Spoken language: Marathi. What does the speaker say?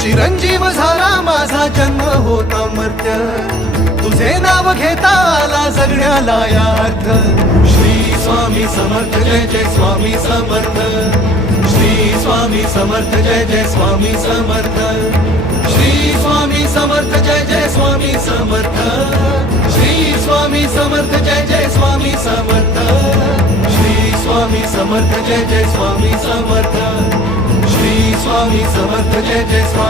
चिरंजीव झाला माझा जन्म होता मर्त्य, तुझे नाव घेता आला जगण्याला यार्थ. श्री स्वामी समर्थ जय जय स्वामी समर्थ. श्री स्वामी समर्थ जय जय स्वामी समर्थ. श्री स्वामी समर्थ जय जय स्वामी समर्थ. श्री स्वामी समर्थ जय जय स्वामी समर्थ. श्री स्वामी समर्थ जय जय स्वामी समर्थ. श्री स्वामी समर्थ जय जय स्वामी